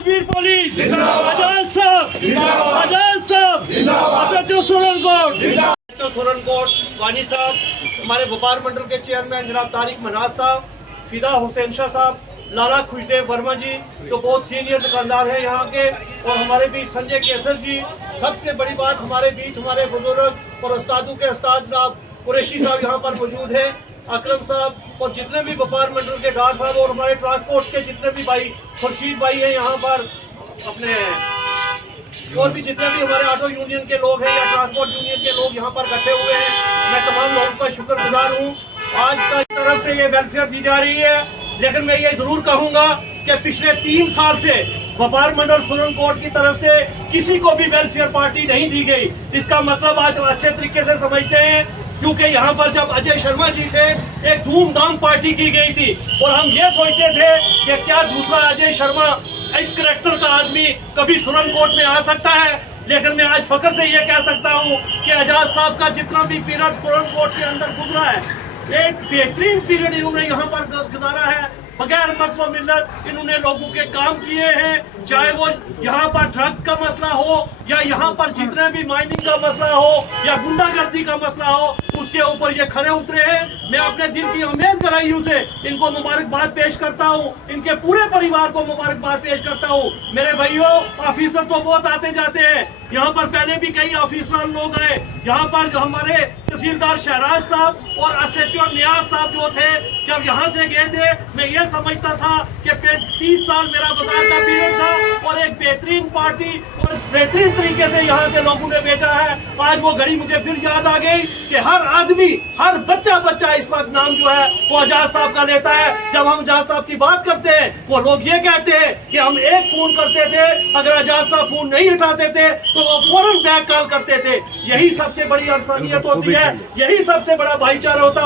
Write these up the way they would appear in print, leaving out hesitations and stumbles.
Kashmir police आजाद साहब सुरनकोट वानी साहब, हमारे व्यापार मंडल के चेयरमैन जनाब तारिक मनाज साहब, फिदा हुसैन शाह साहब, लाला खुशदेव वर्मा जी तो बहुत सीनियर दुकानदार हैं यहाँ के, और हमारे बीच संजय केसर जी। सबसे बड़ी बात, हमारे बीच हमारे बुजुर्ग और उस्तादों के उस्ताद जनाब कुरैशी साहब यहाँ पर मौजूद हैं, अकरम साहब और जितने भी व्यापार मंडल के डार साहब और हमारे ट्रांसपोर्ट के जितने भी भाई, खुर्शीद भाई हैं यहाँ पर अपने, और भी जितने भी हमारे ऑटो यूनियन के लोग हैं या ट्रांसपोर्ट यूनियन के लोग यहाँ पर इकट्ठे हुए हैं। मैं तमाम लोगों का शुक्रगुजार हूँ। आज का तरफ से ये वेलफेयर दी जा रही है, लेकिन मैं ये जरूर कहूँगा कि पिछले 3 साल से व्यापार मंडल सुरनकोट की तरफ से किसी को भी वेलफेयर पार्टी नहीं दी गई। इसका मतलब आज अच्छे तरीके से समझते हैं, क्योंकि यहाँ पर जब अजय शर्मा जी थे एक धूमधाम पार्टी की गई थी, और हम ये सोचते थे कि क्या दूसरा अजय शर्मा इस करैक्टर का आदमी कभी सुरनकोट में आ सकता है। लेकिन मैं आज फख्र से ये कह सकता हूँ कि आजाद साहब का जितना भी पीरियड सुरनकोट के अंदर गुजरा है, एक बेहतरीन पीरियड इन्होंने यहाँ पर गुजारा है। बगैर मजहब मिल्लत इन्होंने लोगों के काम किए हैं, चाहे वो यहाँ पर ड्रग्स का मसला हो या यहाँ पर जितने भी माइनिंग का मसला हो या गुंडागर्दी का मसला हो, उसके ऊपर ये खड़े उतरे हैं। मैं अपने दिल की उम्मीद गहराइयों से इनको मुबारकबाद पेश करता हूँ, इनके पूरे परिवार को मुबारकबाद पेश करता हूँ। मेरे भाइयों, ऑफिसर तो बहुत आते जाते हैं, यहाँ पर पहले भी कई ऑफिसर लोग आए। यहाँ पर हमारे तहसीलदार शहराज साहब और SHO नियाज साहब जो थे, जब यहाँ से गए थे, मैं ये समझता था कि 30 साल मेरा बाजार का पीरियड था और एक बेहतरीन पार्टी और बेहतरीन तरीके से यहाँ से लोगों ने भेजा है। आज वो घड़ी मुझे फिर याद आ गई कि हर आदमी, हर बच्चा इस वक्त नाम जो है वो आजाद साहब का लेता है। जब हम आजाद साहब की बात करते हैं, वो लोग ये कहते हैं कि हम एक फोन करते थे, अगर आजाद साहब फोन नहीं उठाते थे तो वो फौरन बैक कॉल करते थे। यही सबसे बड़ी इंसानियत होती है, यही सबसे बड़ा भाईचारा होता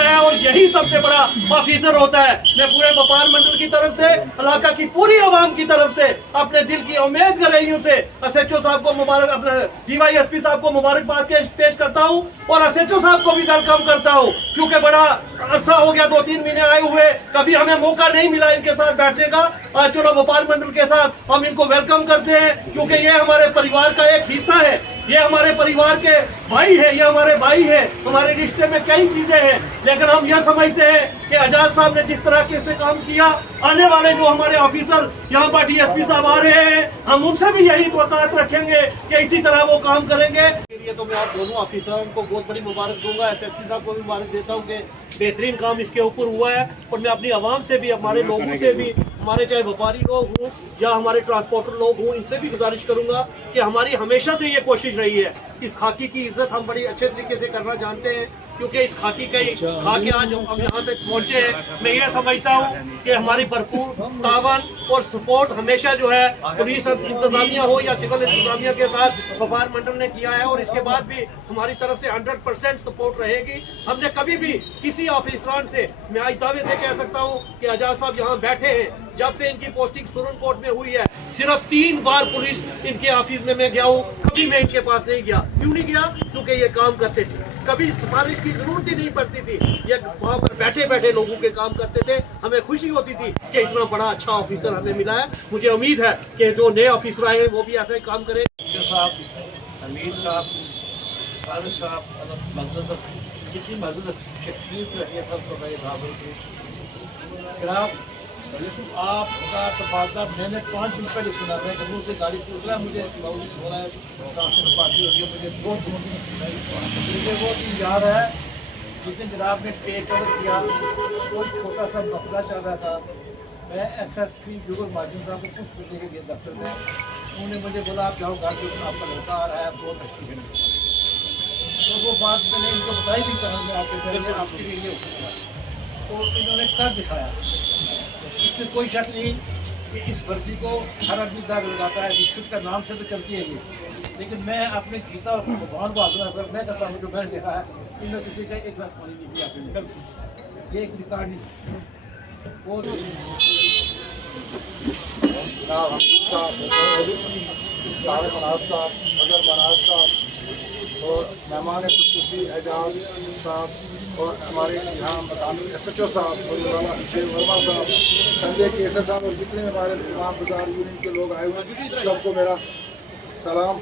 है और यही सबसे बड़ा ऑफिसर होता है। मैं पूरे व्यापार मंडल की तरफ से, इलाका की पूरी आवाम की तरफ से, अपने दिल की उम्मीद गहराइयों से SHO साहब को मुबारक, अपने DYSP साहब को मुबारकबाद पेश करता हूँ और SHO साहब को भी वेलकम करता हूँ, क्योंकि बड़ा अरसा हो गया 2-3 महीने आए हुए, कभी हमें मौका नहीं मिला इनके साथ बैठने का। आज चलो व्यापार मंडल के साथ हम इनको वेलकम करते हैं, क्योंकि ये हमारे परिवार का एक हिस्सा है, ये हमारे परिवार के भाई है, ये हमारे भाई है। हमारे रिश्ते में कई चीजें हैं, लेकिन हम यह समझते हैं कि आजाद साहब ने जिस तरह से काम किया, आने वाले जो हमारे ऑफिसर यहाँ पर DSP साहब आ रहे हैं, हम उनसे भी यही तवक्कुआत रखेंगे कि इसी तरह वो काम करेंगे। ये तो मैं आप दोनों ऑफिसरों को बहुत बड़ी मुबारक दूंगा, SSP साहब को भी मुबारक देता हूँ कि बेहतरीन काम इसके ऊपर हुआ है। और मैं अपनी आवाम से भी, हमारे लोगों से भी, हमारे चाहे व्यापारी लोग हों या हमारे ट्रांसपोर्टर लोग हों, इनसे भी गुजारिश करूंगा कि हमारी हमेशा से ये कोशिश रही है, इस खाकी की इज्जत हम बड़ी अच्छे तरीके से करना जानते हैं, क्योंकि इस खाकी का ही खाके आज हम यहाँ तक पहुँचे हैं। मैं ये समझता हूँ कि हमारी भरपूर तावन और सपोर्ट हमेशा जो है पुलिस इंतजामिया हो या सिविल इंतजामिया के साथ व्यापार मंडल ने किया है, और इसके बाद भी हमारी तरफ से 100% सपोर्ट रहेगी। हमने कभी भी किसी ऑफिसरान से, मैं आज दावे से कह सकता हूँ कि आजाद साहब यहाँ बैठे हैं, जब से इनकी पोस्टिंग सुरनकोट में हुई है, सिर्फ 3 बार पुलिस इनके ऑफिस में मैं गया हूँ, कभी मैं इनके पास नहीं गया। क्यों नहीं गया? क्योंकि ये काम करते थे, कभी सिफारिश की जरूरत ही नहीं पड़ती थी, ये वहाँ पर बैठे बैठे लोगों के काम करते थे। हमें खुशी होती थी कि इतना बड़ा अच्छा ऑफिसर हमें मिला है। मुझे उम्मीद है कि जो नए ऑफिसर आए हैं वो भी ऐसा ही काम करें। हमीद साहब, फारूक साहब, जितनी मजबूत शख्सियत रही है सबको मेरे बराबर की। आपका तबादला मैंने 5 दिन पहले सुना था, जम्मू से गाड़ी से उतरा, मुझे हो रहा है ट्रांसपोर्ट पार्टी होगी, मुझे मुझे वो दिन याद है जिस दिन जनाब ने टेक ओवर किया, कोई छोटा सा मसला चल रहा था। मैं SSP जुगल माजिद साहब को कुछ बजे के लिए दफ्तर में, उन्होंने मुझे बोला आप जाओ घर पर, आपका लड़का आ रहा है, बहुत अच्छी है। तो वो बात मैंने इनको बताई भी कहा, मैं आपके लिए तो इन्होंने कर दिखाया। इसमें कोई शक नहीं कि इस वर्दी को हर आदमी दाग लगाता है, रिश्वत का नाम से भी करती है ये, लेकिन मैं अपने गीता और भगवान को आग्रह मैं करता हूँ, जो मैंने देखा है, इनमें किसी का एक गिलास पानी नहीं पिया आपने, ये एक रिकॉर्ड नहीं। और और मेहमान खुसूसी एजाज साहब और हमारे यहाँ मकामी SHO साहब और मौलाना शेख वर्मा साहब, संजय केसर साहब और जितने हमारे इमाम बाजार यूनियन के लोग आए हुए हैं, सबको मेरा सलाम।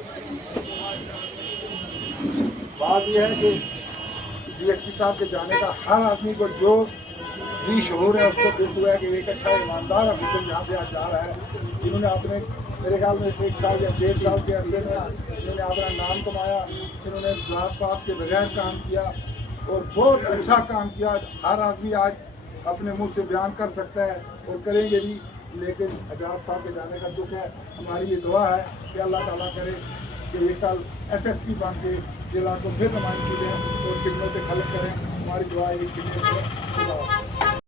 बात यह है कि DSP साहब के जाने का हर आदमी को जो जी शहूर है उसको दुख हुआ है कि एक अच्छा ईमानदार अफसर यहाँ से आज जा रहा है, जिन्होंने अपने मेरे ख्याल में 1 साल या 1.5 साल के अरसे में इन्होंने अपना नाम कमाया, इन्होंने जात पात के बगैर काम किया और बहुत अच्छा काम किया। हर आदमी आज अपने मुंह से बयान कर सकता है और करेंगे भी, लेकिन एजाज साहब के जाने का दुख है। हमारी ये दुआ है कि अल्लाह ताला करे कि ये कल SSP बन के जिला को फिर नुमाइंदगी दें और खिदमत खलक करें। हमारी दुआ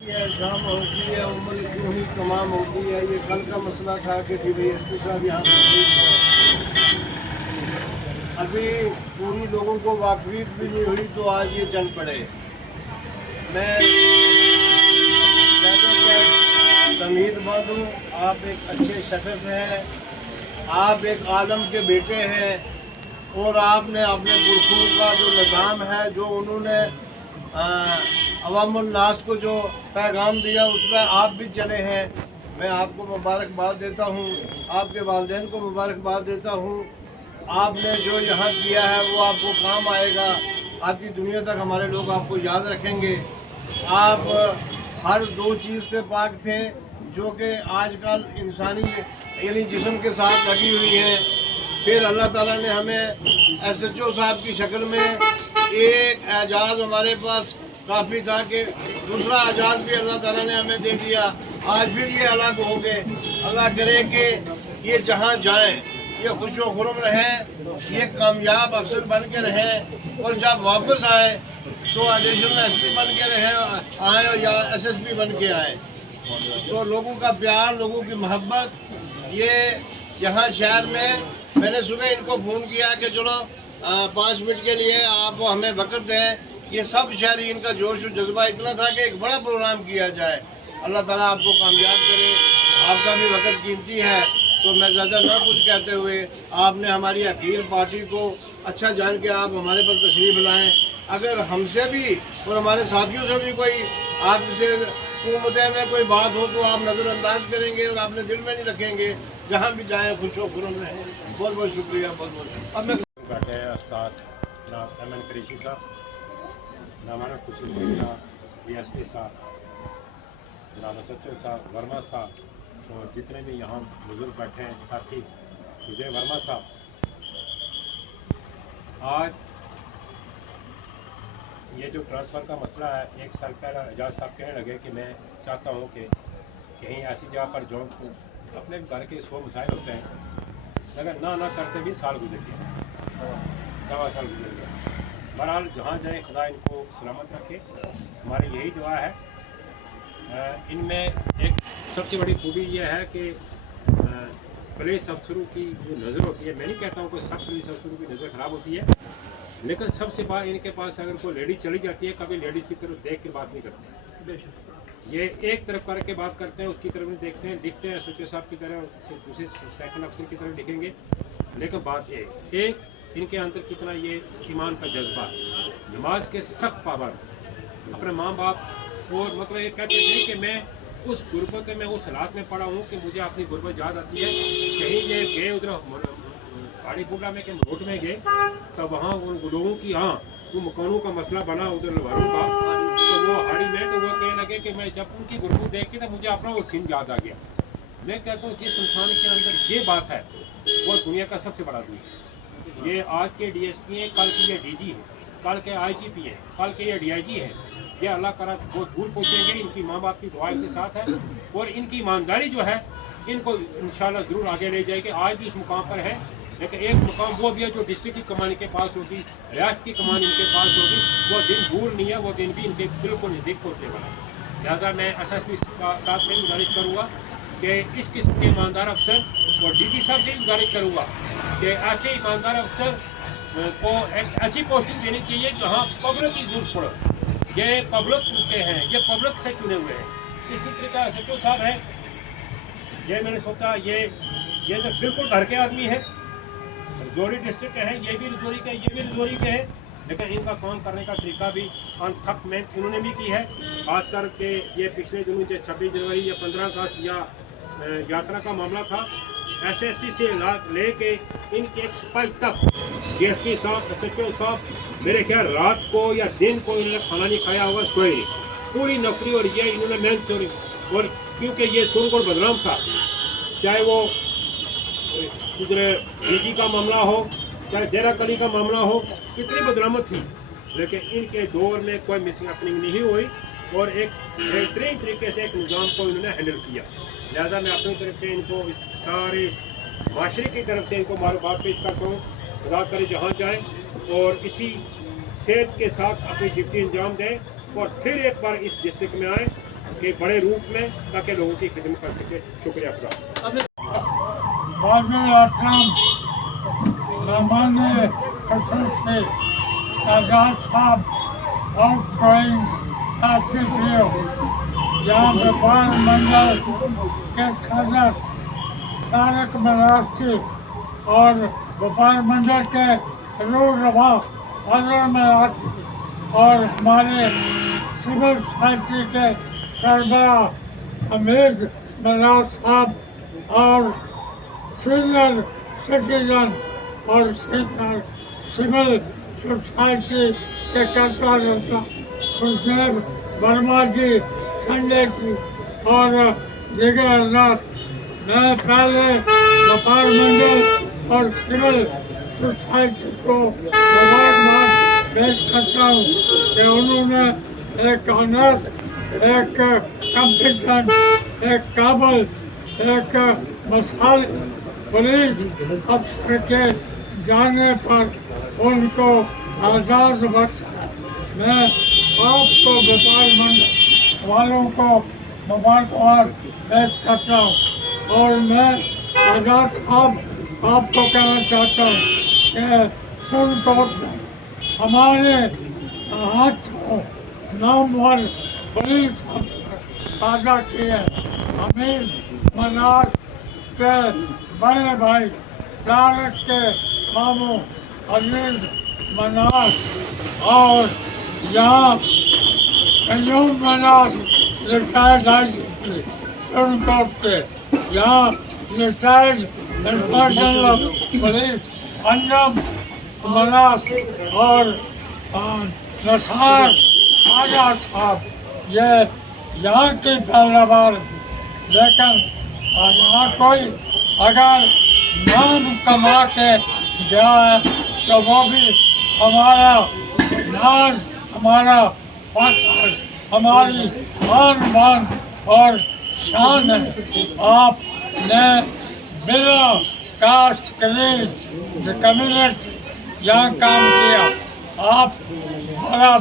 ये शाम होती है, उम्र यूँ ही तमाम होती है। ये कल का मसला था कि DSP साहब यहाँ अभी पूरी लोगों को वाकफियत भी नहीं हुई, तो आज ये चल पड़े। मैं तमीदमंद हूँ, आप एक अच्छे शख्स हैं, आप एक आलम के बेटे हैं और आपने अपने पुरखों का जो निज़ाम है, जो उन्होंने अवामुन्नास को जो पैगाम दिया, उसमें आप भी चले हैं। मैं आपको मुबारकबाद देता हूँ, आपके वालिदैन को मुबारकबाद देता हूँ। आपने जो यहाँ किया है वो आपको काम आएगा, आपकी दुनिया तक हमारे लोग आपको याद रखेंगे। आप हर 2 चीज़ से पाक थे जो कि आजकल इंसानी यानी जिस्म के साथ लगी हुई हैं। फिर अल्लाह ताला ने हमें SHO साहब की शक्ल में एक एजाज़ हमारे पास काफ़ी था कि दूसरा एजाज़ भी अल्लाह ताला ने हमें दे दिया। आज फिर ये अलग हो गए। अल्लाह करे कि ये जहाँ जाएं ये खुशो खुरम रहें, ये कामयाब अफसर बन के रहें और जब वापस आए तो एडिशनल SP बन के रहें आए या SSP बन के आए। तो लोगों का प्यार, लोगों की मोहब्बत, ये यहाँ शहर में मैंने सुबह इनको फ़ोन किया कि चलो 5 मिनट के लिए आप हमें वक्त दें। ये सब शहरी इनका जोश और जज्बा इतना था कि एक बड़ा प्रोग्राम किया जाए। अल्लाह ताला आपको कामयाब करे। आपका भी वक्त कीमती है, तो मैं ज़्यादा ना कुछ कहते हुए आपने हमारी हकीर पार्टी को अच्छा जान के आप हमारे पास तशरीफ़ लाएँ। अगर हमसे भी और हमारे साथियों से भी कोई आपसे मुद्दे में कोई बात हो तो आप नज़रअंदाज करेंगे और आपने दिल में नहीं रखेंगे। जहाँ भी जाएँ खुशो खुरम रहें। बहुत बहुत शुक्रिया, बहुत बहुत शुक्रिया। अब मैं बैठे हैं उस्ताद जनाब MN कुरैशी साहब, हमारे खुसूसी DSP साहब, जनाब SHO साहब, वर्मा साहब और जितने भी यहाँ बुजुर्ग बैठे हैं साथी विजय वर्मा साहब। आज ये जो ट्रांसफ़र का मसला है, 1 साल पहले एजाज साहब कहने लगे कि मैं चाहता हूँ कि कहीं ऐसी जगह पर जाऊँ तो अपने घर के 100 मसाइल होते हैं, मगर ना करते भी साल गुजर गया, 1.25 साल गुजर गया। बहरहाल जहाँ जाए खुदा इनको सलामत रखे, हमारी यही दुआ है। इनमें एक सबसे बड़ी खूबी यह है कि पुलिस अफसरों की जो नज़र होती है, मैं नहीं कहता हूँ कि सब पुलिस अफसरों की नज़र ख़राब होती है, लेकिन सबसे बार इनके पास अगर कोई लेडीज़ चली जाती है, कभी लेडीज़ की तरफ देख के बात नहीं करते। ये एक तरफ करके बात करते हैं, उसकी तरफ नहीं देखते हैं, लिखते हैं SHO साहब की तरह, दूसरे सेकंड अफसर की तरह लिखेंगे। लेकिन बात ये एक इनके अंदर कितना ये ईमान का जज्बा, नमाज के सख्त पाबंद, अपने माँ बाप और मतलब ये कहते थे कि मैं उस गुर्बत में उस हालात में पड़ा हूँ कि मुझे अपनी गुर्बत याद आती है। कहीं ये गए उधर पहाड़ी पुला में के रोड में गए, तब वहाँ उन लोगों की वो मकानों का मसला बना उधर लवारों का, तो वो हाड़ी में तो वो कहने लगे कि मैं जब उनकी गुर्बत देख के तो मुझे अपना वो सीन याद आ गया। मैं कहता हूँ जिस इंसान के अंदर ये बात है वो दुनिया का सबसे बड़ा आदमी है। ये आज के DSP हैं, कल के ये DG हैं, कल के IGP हैं, कल के ये DIG हैं। ये अल्लाह करा बहुत दूर पहुँचेंगे। इनकी माँ बाप की दुआ के साथ है और इनकी ईमानदारी जो है इनको इंशाल्लाह ज़रूर आगे ले जाएगी। आज भी इस मुकाम पर है, लेकिन एक मुकाम वो भी है जो डिस्ट्रिक्ट की कमान इनके पास होगी, रियासत की कमान इनके पास होगी। वो दिन दूर नहीं है, वो दिन भी इनके बिल्कुल नज़दीक पहुँचने वाला है। लिहाजा मैं SSP साहब से गुजारिश करूँगा कि इस किस्म के ईमानदार अफसर और DG साहब से गुजारिश करूँगा कि ऐसे ईमानदार अफसर को एक ऐसी पोस्टिंग देनी चाहिए जहाँ पब्लिक की जरूरत पड़े। ये पब्लिक के हैं, ये पब्लिक से चुने हुए हैं। इसी तरीका SHO साहब है, ये मैंने सोचा ये तो बिल्कुल घर के आदमी है, रजौरी डिस्ट्रिक्ट के हैं, ये भी रजौरी के, ये भी रजौरी के हैं, लेकिन इनका काम करने का तरीका भी अनथक मेहनत इन्होंने भी की है। खास करके ये पिछले दिनों जो 26 जनवरी या 15 अगस्त या यात्रा का मामला था, SSP से लेके इनके एक सिपाही तक, DSP साहब, SHO साहब, मेरे ख्याल रात को या दिन को इन्होंने खाना नहीं खाया होगा, सोए नहीं, पूरी नफरी। और ये इन्होंने मेहनत करी, और क्योंकि ये सुरगुड़ बदनाम था, चाहे वो इधर डीजी का मामला हो, चाहे डेरा कली का मामला हो, कितनी बदनामत थी, लेकिन इनके दौर में कोई मिसिंग हैपनिंग नहीं हुई और एक बेहतरीन तरीके से एक निज़ाम को इन्होंने हैंडल किया। लिहाजा मैं अपनी तरफ से इनको सारे माशरे की तरफ से इनको मालूमात पेश करता हूँ। खुदा करे जहाँ जाएँ और इसी सेहत के साथ अपनी ड्यूटी अंजाम दें और फिर एक बार इस डिस्ट्रिक्ट में आएँ कि बड़े रूप में, ताकि लोगों की खिदमत कर सके। शुक्रिया खुदा। सामान्य कसर से आजाद साहब आउटगोइंग यहाँ व्यापार मंडल के सदस्य तारक मरासी और व्यापार मंडल के रूल रवा अजर मरासी और हमारे सिविल सोसाइटी के सरबरा हमीद मराज साहब और सीनियर सिटीजन और सिविल सोसाइटी के कर्ता खुशदेव वर्मा जी, संजय जी और दीगर अजलास, मैं पहले व्यापार मंडल और सिविल सोसाइटी को मुबारकबाद पेश करता हूँ कि उन्होंने एक ऑनेस्ट, एक कॉम्पिटेंट, एक काबिल, एक मसाल पुलिस अफसर के जाने पर उनको आज़ाद बख्शा। मैं आपको व्यापार मंडल वालों को मुबारकबाद पेश करता हूँ और मैं आज़ाद साहब आपको कहना चाहता हूँ कि सुनकोट में हमारे हाथों नामवर पुलिस पैदा किए हमीद मनार के बड़े भाई तारक के मामू अजीज मनार और यहाँ कयूम मनार रिटायर्ड IGP सुनकोट से, यहाँ retired inspector of police Anjum Manar और नसार आजाद साहब, ये यहाँ की पैदावार, लेकिन यहाँ कोई अगर नाम कमा के गया है तो वो भी हमारा नाज, हमारा फख्र, हमारी आन बान और शान है। आपने बिना कास्ट क्रीड कम्युनिटी यहाँ काम किया, आप बड़ा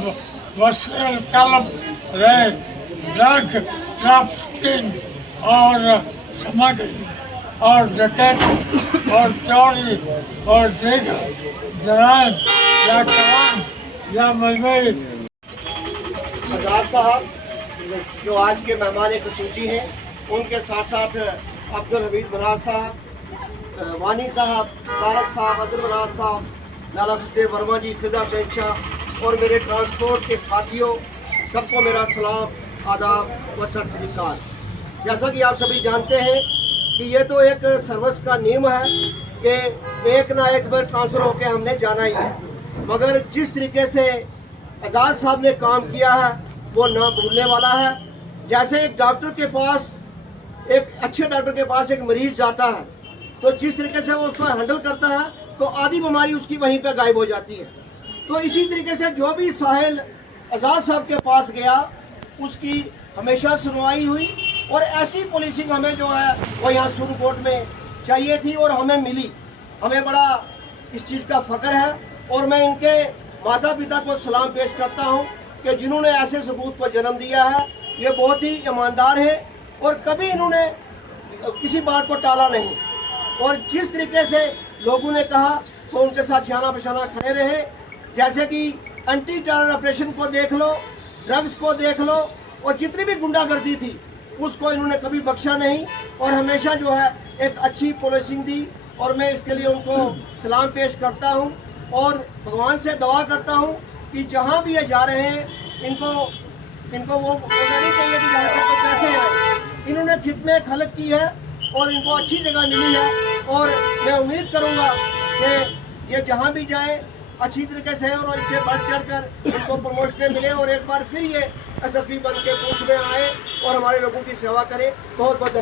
वसील कल्ब रहे। ड्रग ट्रैफिकिंग और स्मगलिंग और डकैती और चोरी और दीगर जराइम या काम या मजबूरी। आजाद साहब जो आज के मेहमान खुसूसी हैं, उनके साथ साथ अब्दुल हमीद मनाज साहब, वानी साहब, तारक साहब, अजर मनाज साहब, लाला खुशदेव वर्मा जी, फिदा शहनशाह और मेरे ट्रांसपोर्ट के साथियों, सबको मेरा सलाम, आदाब व सत श्री अकाल। जैसा कि आप सभी जानते हैं कि ये तो एक सर्विस का नियम है कि एक ना एक बार ट्रांसफ़र होकर हमने जाना ही है, मगर जिस तरीके से आज़ाद साहब ने काम किया है वो ना भूलने वाला है। जैसे एक डॉक्टर के पास, एक अच्छे डॉक्टर के पास एक मरीज़ जाता है तो जिस तरीके से वो उसको हैंडल करता है तो आधी बीमारी उसकी वहीं पे गायब हो जाती है। तो इसी तरीके से जो भी साहिल आज़ाद साहब के पास गया उसकी हमेशा सुनवाई हुई और ऐसी पुलिसिंग हमें जो है वो यहाँ सुरकोट में चाहिए थी और हमें मिली। हमें बड़ा इस चीज़ का फ़ख्र है और मैं इनके माता पिता को सलाम पेश करता हूँ कि जिन्होंने ऐसे सबूत को जन्म दिया है। ये बहुत ही ईमानदार है और कभी इन्होंने किसी बात को टाला नहीं और जिस तरीके से लोगों ने कहा तो उनके साथ छाना पछाना खड़े रहे। जैसे कि एंटी टेरर ऑपरेशन को देख लो, ड्रग्स को देख लो और जितनी भी गुंडागर्दी थी उसको इन्होंने कभी बख्शा नहीं और हमेशा जो है एक अच्छी पुलिसिंग दी और मैं इसके लिए उनको सलाम पेश करता हूँ और भगवान से दुआ करता हूँ कि जहाँ भी ये जा रहे हैं इनको वो होना नहीं चाहिए कि यहाँ से तो कैसे आए। इन्होंने खिदमत खलक की है और इनको अच्छी जगह मिली है और मैं उम्मीद करूँगा कि ये जहाँ भी जाएँ अच्छी तरीके से और इससे बढ़ चढ़ कर इनको प्रमोशन मिले और एक बार फिर ये SSP बन के पूछ में आए और हमारे लोगों की सेवा करें। बहुत बहुत